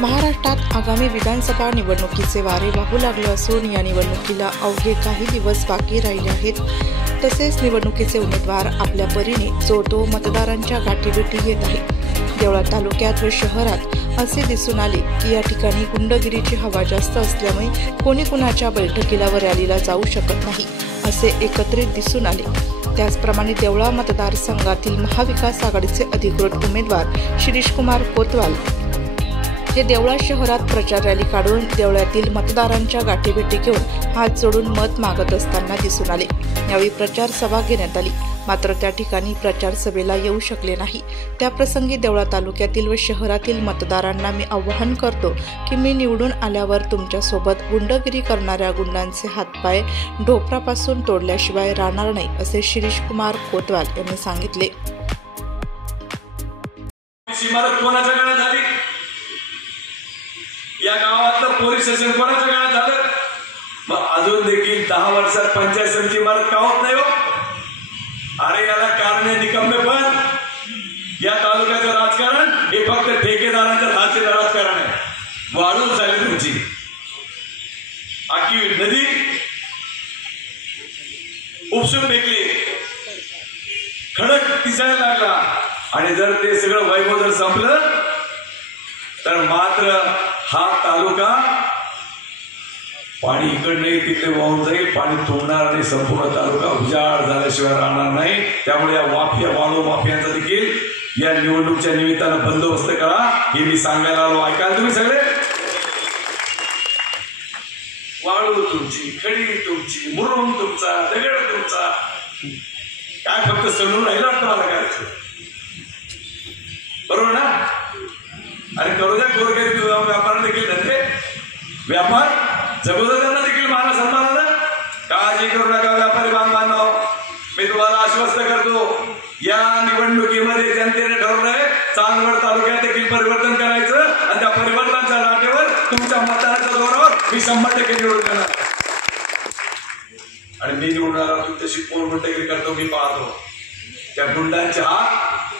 महाराष्ट्रात आगामी विधानसभा निवडणुकीचे वारे वाहू लागले असून या निवडणुकीला अवघे काही दिवस बाकी राहिले आहेत। तसेच निवडणुकीचे उमेदवार आपल्या परीने जो तो मतदारांच्या गाठीभेटी घेत आहेत। देवळा तालुक्यात व शहरात असे दिसून आले की या ठिकाणी गुंडगिरीची हवा जास्त असल्यामुळे कोणी कुणाच्या बैठकीला व रॅलीला जाऊ शकत नाही असे एकत्रित दिसून आले। त्याचप्रमाणे देवळा मतदारसंघातील महाविकास आघाडीचे अधिकृत उमेदवार शिरीषकुमार कोतवाल हे देवळा शहरात प्रचार रॅली काढून देवळ्यातील मतदारांच्या गाठीभेटी घेऊन हात जोडून मत मागत असताना दिसून आले। यावेळी प्रचार सभा घेण्यात आली, मात्र त्या ठिकाणी प्रचार सभेला येऊ शकले नाही। त्याप्रसंगी देवळा तालुक्यातील व शहरातील मतदारांना मी आवाहन करतो की मी निवडून आल्यावर तुमच्यासोबत गुंडगिरी करणाऱ्या गुंडांचे हातपाय ढोपरापासून तोडल्याशिवाय राहणार नाही असे शिरीषकुमार कोतवाल यांनी सांगितले। या गावातलं पोलीस स्टेशन कोणाच्या काळात झालं? मग अजून देखील 10 वर्षात पंचायत समिती इमारत का होत नाही हो? अरे याला कारण आहे निकम्मे। पण या तालुक्याचं राजकारण हे फक्त ठेकेदारांच्या धाचेचं राजकारण आहे। वाढून झाली तुमची आखी नदी उपसून फेकली, खडक दिसायला लागला आणि जर ते सगळं वैभव जर संपलं तर मात्र हा तालुका पाणी इकडे नाही तिकडे वाहून जाईल, पाणी तुंबणार नाही, संपूर्ण तालुका उजाड झाल्याशिवाय राहणार नाही। त्यामुळे या माफिया वाळू माफियांचा देखील या निवडणुकीच्या निमित्तानं बंदोबस्त करा हे मी सांगायला आलो। ऐकाल तुम्ही सगळे? वाळू तुमची, खडी तुमची, मुरुम तुमचा, दगड तुमचा, काय फक्त सणून राहिला वाटतं मला करायचं, बरोबर ना? अरे करू द्या गोरगरीब व्यापार देखील धंदे, व्यापार जगू द्या त्यांना देखील मान सन्मानानं। काळजी करू नका व्यापारी बांधवांनो, मी तुम्हाला आश्वस्त करतो या निवडणुकीमध्ये जनतेने ठरवलंय चांदवड तालुक्यात देखील परिवर्तन करायचं आणि त्या परिवर्तनाच्या लाटेवर तुमच्या मतदानाच्या जोरावर मी 100% निवडून देणार। आणि मी निवडून आला तुमच्याशी कोण गुंडगिरी करतो मी पाहतो। त्या गुंडांचे हात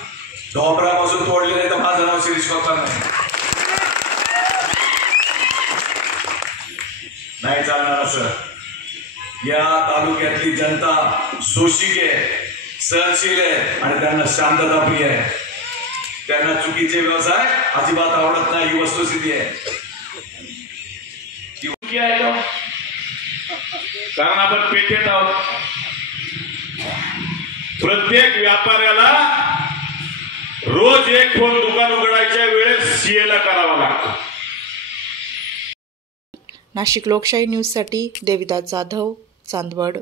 ढोपरापासून तोडले नाही तर माझं नाव शिरीष कोतवाल नाही चालणार असं। या तालुक्यातली जनता सोशिक आहे, सहनशील आहे आणि त्यांना शांतता प्रिय आहे। त्यांना चुकीचे व्यवसाय अजिबात आवडत नाही, ही वस्तुस्थिती आहे। कारण आपण पेठेत आहोत, प्रत्येक व्यापाऱ्याला रोज एक फोन दुकान उघडायच्या वेळेस सीएला करावा लागतो। नाशिक लोकशाही न्यूजसाठी देविदास जाधव, चांदवड।